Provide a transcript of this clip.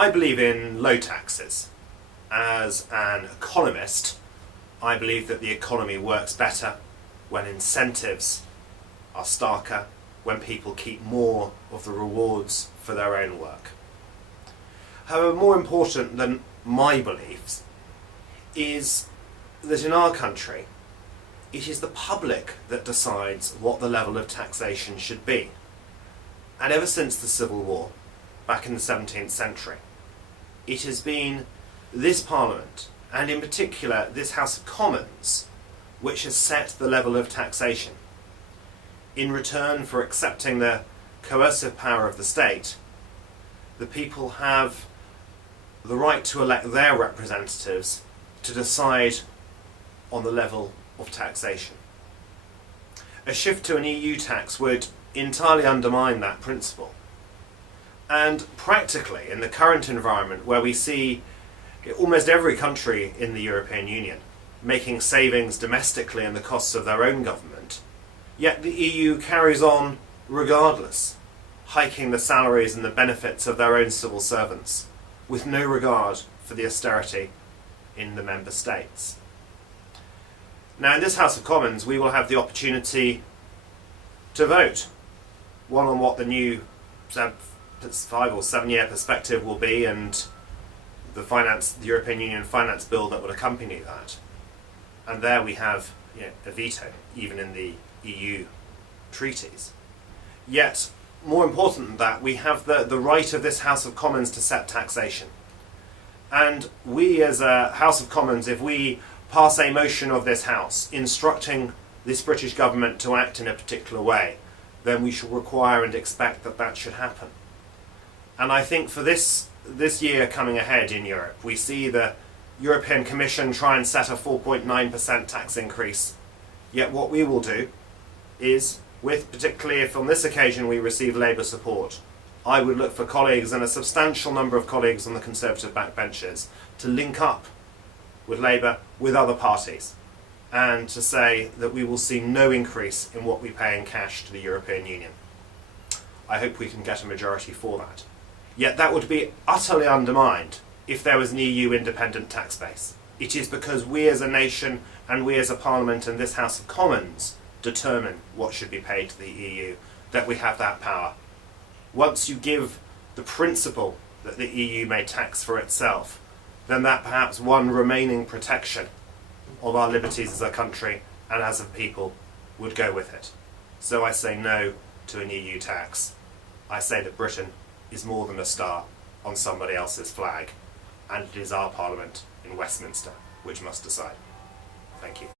I believe in low taxes. As an economist, I believe that the economy works better when incentives are starker, when people keep more of the rewards for their own work. However, more important than my beliefs is that in our country, it is the public that decides what the level of taxation should be. And ever since the Civil War, back in the 17th century, it has been this Parliament, and in particular this House of Commons, which has set the level of taxation. In return for accepting the coercive power of the state, the people have the right to elect their representatives to decide on the level of taxation. A shift to an EU tax would entirely undermine that principle. And practically, in the current environment where we see almost every country in the European Union making savings domestically in the costs of their own government, yet the EU carries on regardless, hiking the salaries and the benefits of their own civil servants, with no regard for the austerity in the member states. Now, in this House of Commons, we will have the opportunity to vote, one on what the new 5 or 7 year perspective will be, and the European Union finance bill that would accompany that. And there we have a veto, even in the EU treaties. Yet, more important than that, we have the right of this House of Commons to set taxation. And we as a House of Commons, if we pass a motion of this House instructing this British government to act in a particular way, then we should require and expect that that should happen. And I think for this year coming ahead in Europe, we see the European Commission try and set a 4.9% tax increase. Yet what we will do is, particularly if on this occasion we receive Labour support, I would look for colleagues, and a substantial number of colleagues on the Conservative backbenches, to link up with Labour, with other parties, and to say that we will see no increase in what we pay in cash to the European Union. I hope we can get a majority for that. Yet that would be utterly undermined if there was an EU independent tax base. It is because we as a nation and we as a Parliament and this House of Commons determine what should be paid to the EU that we have that power. Once you give the principle that the EU may tax for itself, then that perhaps one remaining protection of our liberties as a country and as a people would go with it. So I say no to an EU tax. I say that Britain is more than a star on somebody else's flag, and it is our Parliament in Westminster which must decide. Thank you.